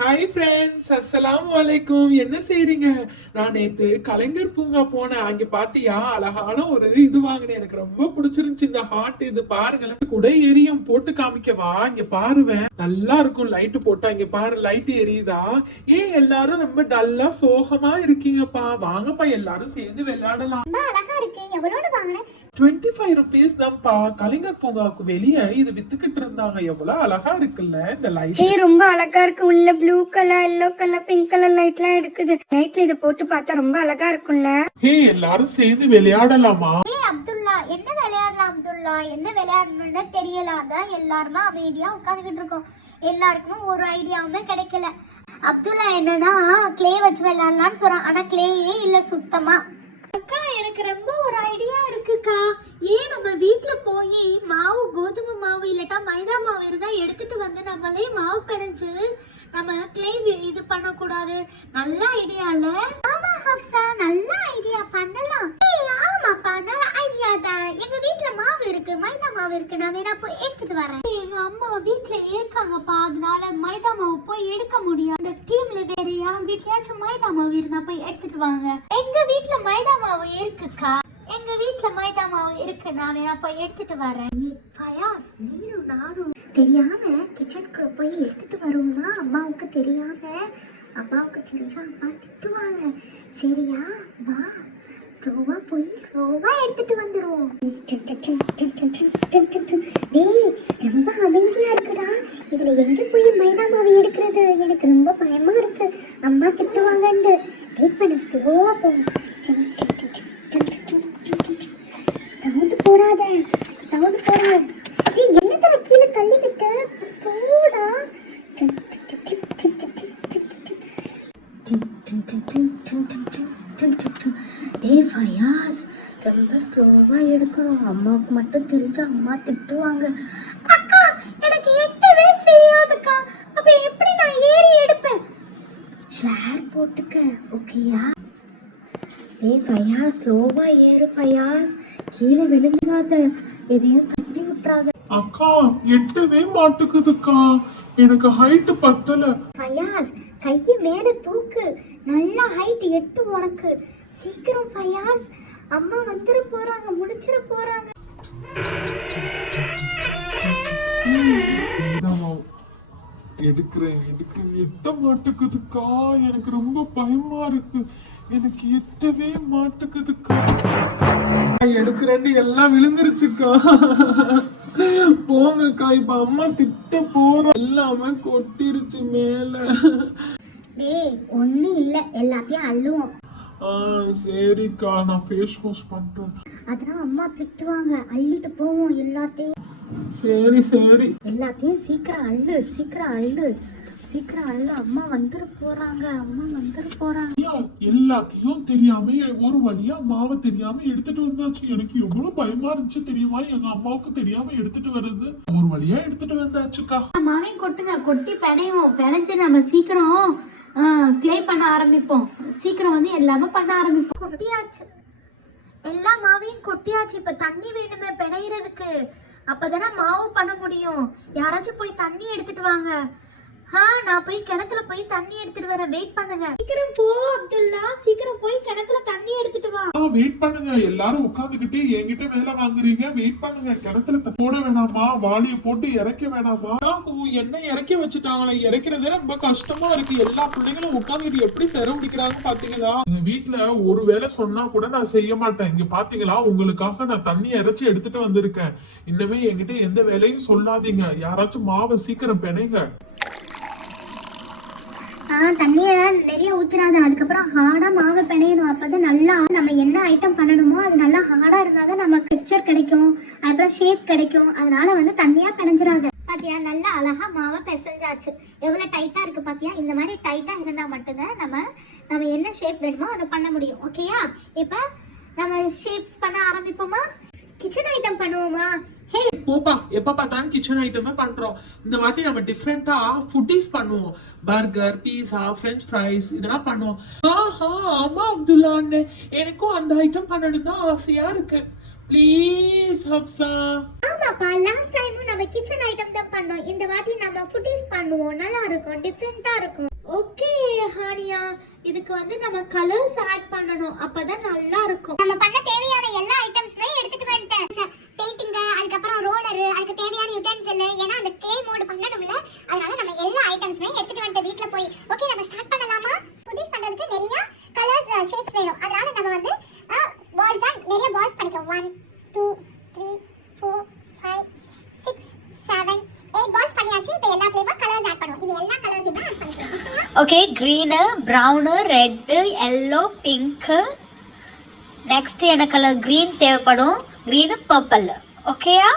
Hi friends, அஸ்ஸலாமு அலைக்கும். என்ன செய்றீங்க? நான் நேத்து கலைஞர் பூங்கா போனேன். அங்க பாத்தியா அழகான ஒரு இது வாங்கினேன். எனக்கு ரொம்ப பிடிச்சிருந்துச்சு இந்த ஹார்ட். இது பாருங்களேன், கூட எரியும். போட்டு காமிக்கவா? இங்க பாருவேன், நல்லா இருக்கும் லைட் போட்டா. இங்க பாரு, லைட் எரியுதா? ஏன் எல்லாரும் ரொம்ப டல்லா சோகமா இருக்கீங்கப்பா? வாங்கப்பா எல்லாரும் சேர்ந்து விளையாடலாம். 25 rupees தான்ப்பா. கலைஞர் பூங்காவுக்கு வெளியே இது வித்துக்கிட்டு இருந்தாங்க. எவ்வளவு அழகா இருக்குல்ல இந்த லைட். ரொம்ப அழகா இருக்கு. உள்ள blue colour, yellow colour, pink colour லைட்லாம் இருக்குது. நைட்ல இத போட்டு பார்த்தா ரொம்ப அழகா இருக்கும்ல. எல்லாரும் சேர்ந்து விளையாடலாமா? அப்துல்லா, என்ன விளையாடலாம் அப்துல்லா? என்ன விளையாடணும்னு தெரியல. அதான் எல்லாருமே அமைதியா உட்காந்துக்கிட்டு இருக்கோம். எல்லாருக்குமே ஒரு ஐடியாவுமே கிடைக்கல. அப்துல்லா என்னன்னா கிளே வச்சு விளையாடலாம்னு சொல்றான். ஆனா கிளேயே இல்ல சுத்தமா. அக்கா, எனக்கு ரொம்ப ஒரு ஐடியா இருக்குக்கா. ஏன் நம்ம வீட்டுல போய் மாவு, கோதுமை மாவு இல்லட்டா மைதா மாவு இருந்தா எடுத்துட்டு வந்து நம்மளே மாவு பிணைஞ்சு நம்ம கிளே இது பண்ணக்கூடாது? நல்ல ஐடியா இல்ல? ஆமா ஹப்சா, நல்ல ஐடியா, பண்ணலாம். ஆமாப்பா, நல்ல ஐடியா தான். எங்க வீட்டுல மாவு இருக்கு, மைதா மாவு இருக்கு. நான் வேணா போய் எடுத்துட்டு வரேன். எங்க அம்மா வீட்டுல இருக்காங்கப்பா, அதனால மைதா மாவு போய் எடுக்க முடியாது. அந்த டீம்ல வேற யார் வீட்லயாச்சும் மைதா மாவு இருந்தா போய் எடுத்துட்டு வாங்க. எங்க வீட்டுல மைதா மாவு இருக்குக்கா. எங்க வீட்டுல மைதா மாவு இருக்கு, நான் வேணா போய் எடுத்துட்டு வரேன். ஃபயாஸ், நீனும் நானும் தெரியாம கிச்சனுக்கு போய் எடுத்துட்டு வருவோமா? அம்மாவுக்கு தெரியாம. அம்மாவுக்கு தெரிஞ்சா அம்மா திட்டுவாங்க. சரியா? வா, ஸ்லோவா போய் ஸ்லோவா எடுத்துட்டு வந்துருவோம். டேய், ரொம்ப அமைதியா இருக்குடா. இதுல எங்க போய் மைதா மாவு எடுக்கிறது? எனக்கு ரொம்ப பயமா இருக்கு. அம்மா திட்டுவாங்கன்னு. வெயிட் பண்ண, ஸ்லோவா போவோம். சவுண்ட் போடாத, சவுண்ட் போடாத. டேய், என்னத்தர கீழே தள்ளி விட்டு? ஸ்லோடா. டேய் ஃபயாஸ், ரொம்ப ஸ்லோவா எடுக்கணும். அம்மாவுக்கு மட்டும் தெரிஞ்சா அம்மா திட்டுவாங்க. அக்கா, எனக்கு எட்டவே செய்யாதுக்கா. அப்ப எப்படி நான் ஏறி எடுப்பேன்? ஷேர் போட்டுக்க, ஓகேயா? டேய் ஃபயாஸ், ஸ்லோவா ஏறு ஃபயாஸ். கீழே விழுந்துடாத, எதையும் தட்டி விட்டுறாத. அக்கா, எட்டவே மாட்டுக்குதுக்கா. எனக்கு ஹைட் பத்தல. ஃபயாஸ், கையை மேல தூக்கு. நல்ல ஹைட் எட்டு உனக்கு. சீக்கிரம் ஃபயாஸ், அம்மா வந்துட போறாங்க, முடிச்சிட போறாங்க. எடுக்கிறேன், எட்ட மாட்டுக்குதுக்கா. எனக்கு ரொம்ப பயமா இருக்கு. எனக்கு எட்டவே மாட்டுக்குதுக்கா. எடுக்கிறேன்னு எல்லாம் விழுந்துருச்சுக்கா. போங்கக்கா, இப்ப அம்மா திட்ட போற. எல்லாமே கொட்டிருச்சு மேல. டேய், ஒண்ணும் இல்ல, எல்லாத்தையும் அள்ளுவோம். சரிக்கா, நான் ஃபேஸ் வாஷ் பண்றேன். அதெல்லாம் அம்மா திட்டுவாங்க. அள்ளிட்டு போவோம் எல்லாத்தையும். சரி சரி, எல்லாத்தையும் சீக்கிரம் அள்ளு, சீக்கிரம் அள்ளு, சீக்கிரம் அள்ளு. அம்மா வந்துட போறாங்க, அம்மா வந்துட போறாங்க. எல்லாத்தையும் தெரியாம ஒரு வழியா மாவை தெரியாம எடுத்துட்டு வந்தாச்சு. எனக்கு எவ்வளவு பயமா இருந்துச்சு தெரியுமா? எங்க அம்மாவுக்கு தெரியாம எடுத்துட்டு வருது. ஒரு வழியா எடுத்துட்டு வந்தாச்சுக்கா. மாவையும் கொட்டுங்க, கொட்டி பிணைவோம். பிணைச்சு நம்ம சீக்கிரம் க்ளே பண்ண ஆரம்பிப்போம். சீக்கிரம் வந்து எல்லாமே பண்ண ஆரம்பிப்போம். கொட்டியாச்சு, எல்லா மாவையும் கொட்டியாச்சு. இப்ப தண்ணி வேணுமே பிணையறதுக்கு. அப்பதானே மாவு பண்ண முடியும். யாராச்சும் போய் தண்ணி எடுத்துட்டு வாங்க. நான் போய் கிணத்துல போய் தண்ணி எடுத்துட்டு வரேன். வெயிட் பண்ணுங்க. சீக்கிரம் போ அப்துல்லா, சீக்கிரம் போய் கிணத்துல தண்ணி எடுத்துட்டு வா. வெயிட் பண்ணுங்க, எல்லாரும் உட்காந்துக்கிட்டு என்கிட்ட வேலை வாங்குறீங்க. வெயிட் பண்ணுங்க. கிணத்துல போட வேணாமா? வாளிய போட்டு இறக்க வேணாமா? என்ன இறக்கி வச்சுட்டாங்களே, இறக்கிறதே ரொம்ப கஷ்டமா இருக்கு. எல்லா பிள்ளைங்களும் உட்காந்துக்கிட்டு எப்படி சிரமடிக்கிறாங்க பாத்தீங்களா? எங்க வீட்டுல ஒரு வேலை சொன்னா கூட நான் செய்ய மாட்டேன். இங்க பாத்தீங்களா, உங்களுக்காக நான் தண்ணி இறைச்சி எடுத்துட்டு வந்திருக்கேன். இன்னமே என்கிட்ட எந்த வேலையும் சொல்லாதீங்க. யாராச்சும் மாவை சீக்கிரம் பிணைங்க. தண்ணிய நிறைய ஊத்துறாது. அதுக்கப்புறம் ஹார்டா மாவை பிணையணும். அப்பதான் நல்லா நம்ம என்ன ஐட்டம் பண்ணணுமோ அது நல்லா ஹார்டா இருந்தாதான் நமக்கு பிக்சர் கிடைக்கும், அப்புறம் ஷேப் கிடைக்கும். அதனால வந்து தண்ணியா பிணைஞ்சிடாது. பாத்தியா, நல்லா அழகா மாவை பிசைஞ்சாச்சு. எவ்வளவு டைட்டா இருக்கு பாத்தியா? இந்த மாதிரி டைட்டா இருந்தா மட்டும்தான் நம்ம என்ன ஷேப் வேணுமோ அதை பண்ண முடியும். ஓகேயா? இப்ப நம்ம ஷேப்ஸ் பண்ண ஆரம்பிப்போமா? கிச்சன் ஐட்டம் பண்ணுவோமா? ஹே போப்பா, எப்ப பார்த்தாலும் கிச்சன் ஐட்டமே பண்றோம். இந்த வாட்டி நம்ம டிஃப்ரெண்டா ஃபுட்டீஸ் பண்ணுவோம். பர்கர், பீஸா, பிரெஞ்ச் ஃப்ரைஸ் இதெல்லாம் பண்ணுவோம். ஆமா அப்துல்லா அண்ணே, எனக்கும் அந்த ஐட்டம் பண்ணணும் தான் ஆசையா இருக்கு. ப்ளீஸ் ஹப்சா. ஆமாப்பா, லாஸ்ட் டைமும் நம்ம கிச்சன் ஐட்டம் தான் பண்ணோம். இந்த வாட்டி நம்ம ஃபுட்டீஸ் பண்ணுவோம். நல்லா இருக்கும், டிஃப்ரெண்டா இருக்கும். ஓகே ஹானியா, இதுக்கு வந்து நம்ம கலர்ஸ் ஆட் பண்ணனும். அப்பதான் நல்லா இருக்கும். நம்ம பண்ண தேவையான எல்லா ஐட்டம்ஸ்மே எடுத்துட்டு வந்துட்டேன். பெயிண்டிங், அதுக்கு அப்புறம் ரோலர், அதுக்கு தேவையான யுட்டென்சில், ஏன்னா அந்த க்ளே மோட் பண்ணணும்ல, அதனால நம்ம எல்லா ஐட்டம்ஸ்மே எடுத்துட்டு வந்துட்டேன் வீட்ல போய். ஓகே, நம்ம ஸ்டார்ட் பண்ணலாமா? ஃபுட்டீஸ் பண்றதுக்கு நிறைய கலர்ஸ் ஷேப்ஸ் வேணும். அதனால நம்ம வந்து பால்ஸ் நிறைய பால்ஸ் பண்ணிக்கலாம். 1 2 3 4 5 6 7 8 பால்ஸ் பண்ணியாச்சு. இப்போ எல்லாத்துலயும் கலர்ஸ் ஆட் பண்ணுவோம். இது எல்லா கலர்ஸையும் ஆட் பண்ணிக்கலாம். ஓகேவா? Okay, green, brown, red, yellow, pink. Next என்ன கலர்? green தேவைப்படும். green, purple. ஓகேயா?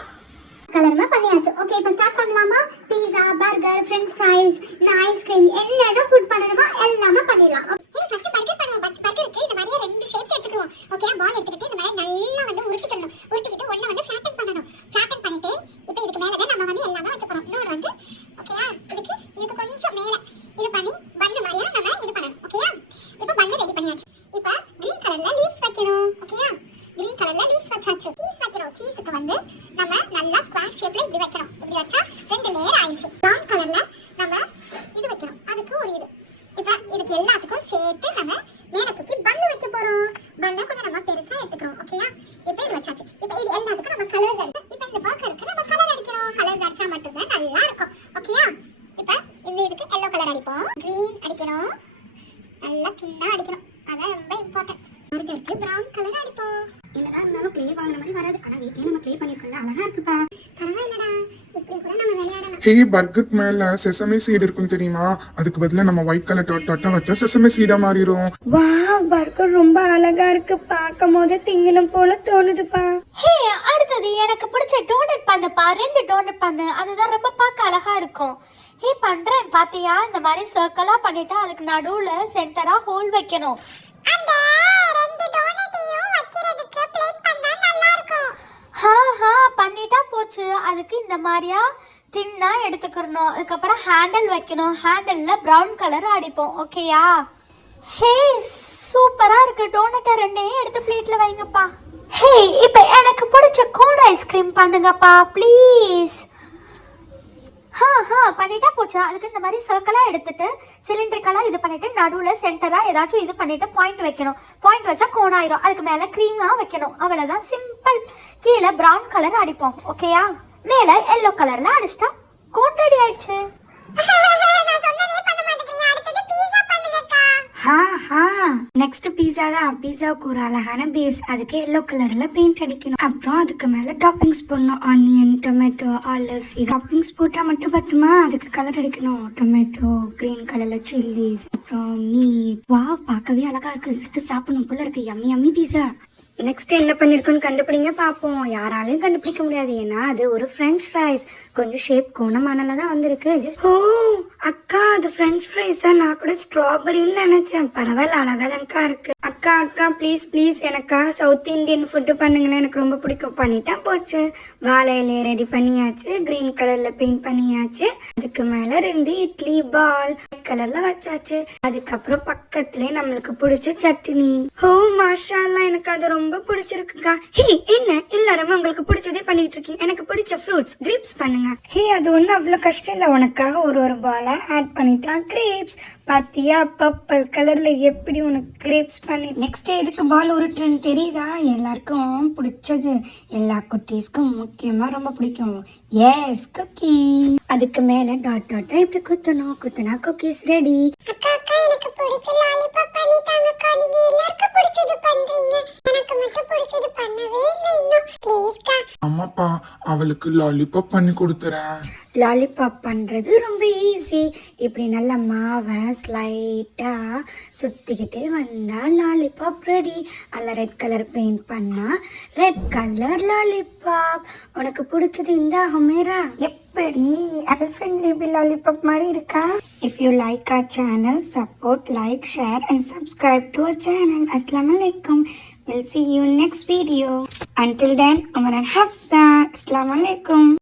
கலர்மா பண்ணியாச்சு. ஓகே, இப்போ ஸ்டார்ட் பண்ணலாமா? பீஸா, பர்கர், ஃப்ரெஞ்ச் ஃப்ரைஸ், ஐஸ்கிரீம், என்னென்ன ஃபுட் பண்ணணுமோ எல்லாமே பண்ணிடலாம். ஓகே, ஃபர்ஸ்ட் பர்கர் பண்ணுவோம். பர்கருக்கு இந்த மாதிரி ரெண்டு ஷேப்ஸ் எடுத்துக்குவோம். ஓகே, பால் எடுத்துக்கிட்டு இந்த மாதிரி நல்லா வந்து உருட்டிக்கணும். உருட்டிக்கிட்டு ஒண்ணு வந்து ஃப்ளாட்டன் பண்ணணும். ஃப்ளாட்டன் பண்ணிட்டு இப்போ இதுக்கு மேல தான் நம்ம வந்து எல்லாமே வைக்க போறோம். இன்னொரு வந்து ஓகேயா, இதுக்கு கொஞ்சம் மேல இது பண்ணி பன்னு மாதிரியா நம்ம இது பண்ணணும். ஓகேயா, இப்போ பன்னு ரெடி பண்ணியாச்சு. இப்போ கிரீன் கலர்ல லீவ்ஸ் வைக்கணும். ஓகேயா, கிரீன் கலர்ல லீவ்ஸ் வச்சாச்சு. சீஸ் வைக்கணும். சீஸுக்கு வந்து நம்ம நல்லா ஸ்கொயர் ஷேப்ல இப்படி வைக்கணும். இப்படி வச்சா 2 லேயர் ஆயிடுச்சு. ப்ரவுன் கலர்ல நம்ம இது வைக்கணும். அதுக்கு ஒரு இது. இப்போ இதுக்கு எல்லாத்துக்கும் சேர்த்து நம்ம மேல தூக்கி பன்னு வைக்க போறோம். பன்னை கொஞ்சம் நம்ம பெருசா எடுத்துக்கிறோம். ஓகேயா, இப்போ இது வச்சாச்சு. இப்போ இது எல்லாத்துக்கும் நம்ம கலர்ஸ் அடிச்சு, இப்போ இந்த பர்கருக்கு நம்ம கலர் அடிக்கணும். கலர்ஸ் அடிச்சா மட்டும்தான் நல்லா இருக்கும். ஓகேயா, இப்போ இதுக்கு எல்லோ கலர் அடிப்போம். கிரீன் அடிக்கணும். நல்லா தின்னா அடிக்கணும். அதான் ரொம்ப இம்பார்ட்டன்ட். பர்கருக்கு ப்ரவுன் கலர் அடிப்போம். என்னதான் இருந்தாலும் ப்ளே வாங்குற மாதிரி வராது. ஆனா வீட்லயே நம்ம ப்ளே பண்ணிருக்கோம்ல, அழகா இருக்குப்பா. பரவாயில்லடா, இப்படி கூட நம்ம விளையாடலாம். ஹே, பர்கருக்கு மேல செசமே சீட் இருக்கும் தெரியுமா? அதுக்கு பதிலா நம்ம ஒயிட் கலர் டாட்டா வச்சா செசமே சீடா மாறிடும். வாவ், பர்கர் ரொம்ப அழகா இருக்கு. பார்க்கும் போது திங்கணும் போல தோணுதுப்பா. ஹே, அடுத்தது எனக்கு பிடிச்ச டோனட் பண்ணுப்பா. 2 டோனட் பண்ணு, அதுதான் ரொம்ப பார்க்க அழகா இருக்கும். ஹே, பண்றேன் பாத்தியா? இந்த மாதிரி சர்க்கிளா பண்ணிட்டா அதுக்கு நடுவுல சென்டரா ஹோல் வைக்கணும். அந்த ரெண்டு டோனட்டையும் வைக்கிறதுக்கு பிளேட் பண்ணா நல்லா இருக்கும். பண்ணிட்டா போச்சு. அதுக்கு இந்த மாதிரியா தின்னா எடுத்துக்கிறணும். அதுக்கப்புறம் ஹேண்டில் வைக்கணும். ஹேண்டில்ல ப்ரௌன் கலர் அடிப்போம். ஓகேயா? ஹே, சூப்பரா இருக்கு. டோனட்டை 2 எடுத்து பிளேட்ல வைங்கப்பா. ஹே, இப்போ எனக்கு பிடிச்ச கோன் ஐஸ்கிரீம் பண்ணுங்கப்பா ப்ளீஸ். பண்ணிட்டா போச்சா? அதுக்கு இந்த மாதிரி சர்க்கிளா எடுத்துட்டு சிலிண்ட்ரிக்கலா இது பண்ணிட்டு நடுவுல சென்டரா ஏதாச்சும் இது பண்ணிட்டு பாயிண்ட் வைக்கணும். பாயிண்ட் வச்சா கோன் ஆயிரும். அதுக்கு மேல க்ரீமா வைக்கணும். அவ்வளவுதான், சிம்பிள். கீழே ப்ரௌன் கலர் அடிப்போம். ஓகேயா, மேல எல்லோ கலர்ல அடிச்சிட்டா கோன் ரெடி ஆயிடுச்சு. நெக்ஸ்ட் பீஸா தான். பீஸாவுக்கு ஒரு அழகான பேஸ், அதுக்கு எல்லோ கலர்ல பெயிண்ட் அடிக்கணும். அப்புறம் அதுக்கு மேல டாப்பிங்ஸ் போடணும். Onion, tomato, olives. டாப்பிங்ஸ் போட்டா மட்டும் பத்துமா? அதுக்கு கலர் அடிக்கணும். டொமேட்டோ, கிரீன் கலர்ல சில்லிஸ், அப்புறம் மீட். வாவ், பார்க்கவே அழகா இருக்கு. எடுத்து சாப்பிடணும் போல இருக்கு. யம்மி யம்மி பீஸா. நெக்ஸ்ட் என்ன பண்ணிருக்கோன்னு கண்டுபிடிங்க பார்ப்போம். யாராலையும் கண்டுபிடிக்க முடியாது, ஏன்னா அது ஒரு ஃப்ரெஞ்ச் ஃப்ரைஸ். கொஞ்சம் ஷேப் கோணமானல தான் வந்திருக்கு. ஓ அக்கா, அது ஃப்ரெஞ்ச் ஃப்ரைஸா? நான் கூட ஸ்ட்ராபெரின்னு நினைச்சேன். பரவாயில்ல, அழகா தான்க்கா இருக்கு. அக்கா அக்கா ப்ளீஸ் ப்ளீஸ் எனக்காக சவுத் இந்தியன் ஃபுட்டு பண்ணுங்களேன், எனக்கு ரொம்ப பிடிக்கும். பண்ணிட்டா போச்சு. வாழை இலையை ரெடி பண்ணியாச்சு. கிரீன் கலர்ல பெயிண்ட் பண்ணியாச்சு. அதுக்கு மேல 2 இட்லி பால் கலர்ல வச்சாச்சு. அதுக்கப்புறம் பக்கத்துலயே நம்மளுக்கு பிடிச்ச சட்னி. ஓ மாஷா அல்லாஹ், எனக்கு அது ரொம்ப பிடிச்சிருக்குக்கா. ஹே, என்ன எல்லாருமே உங்களுக்கு பிடிச்சதே பண்ணிட்டு இருக்கீங்க. எனக்கு பிடிச்ச ஃப்ரூட்ஸ் கிரேப்ஸ் பண்ணுங்க. ஹே, அது ஒன்றும் அவ்வளோ கஷ்டம் இல்லை. உனக்காக ஒரு பாலா ஆட் பண்ணிட்டா கிரேப்ஸ். பாத்தியா, பர்பிள் கலர்ல எப்படி உனக்கு கிரேப்ஸ் பண்ணி. நெக்ஸ்ட் எதுக்கு பால் உருட்டுறேன்னு தெரியுதா? எல்லாருக்கும் பிடிச்சது, எல்லா குட்டீஸ்க்கும் முக்கியமா ரொம்ப பிடிக்கும். Yes, cookie. அதுக்கு மேல டாட் டாட்டா இப்படி குத்தணும். குத்துனா குக்கீஸ் ரெடி. அக்கா அக்கா, எனக்கு பிடிச்ச லாலிபாப் பண்ணிட்டாங்கக்கா. நீங்க எல்லாருக்கும் பிடிச்சது பண்றீங்க, எனக்கு மட்டும் பிடிச்சது பண்ணவே இல்லை இன்னும். ப்ளீஸ்க்கா. அம்மாப்பா, அவளுக்கு லாலிபாப் பண்ணி கொடுத்துறேன். லாலிபாப் பண்ணுறது ரொம்ப ஈஸி. இப்படி நல்ல மாவை ஸ்லைட்டாக சுற்றிக்கிட்டே வந்தால் லாலிபாப் ரெடி. அதில் ரெட் கலர் பெயிண்ட் பண்ணால் ரெட் கலர் லாலிபாப். உனக்கு பிடிச்சது இந்த ஹுமேரா? எப்படி எலிஃபென்ட் பேபி லாலிபாப் மாதிரி இருக்கா? If you like our channel, support, like, share and subscribe to our channel. Assalamu alaikum. We'll see you next video. Until then, Umar and Hafsa. Assalamu alaikum.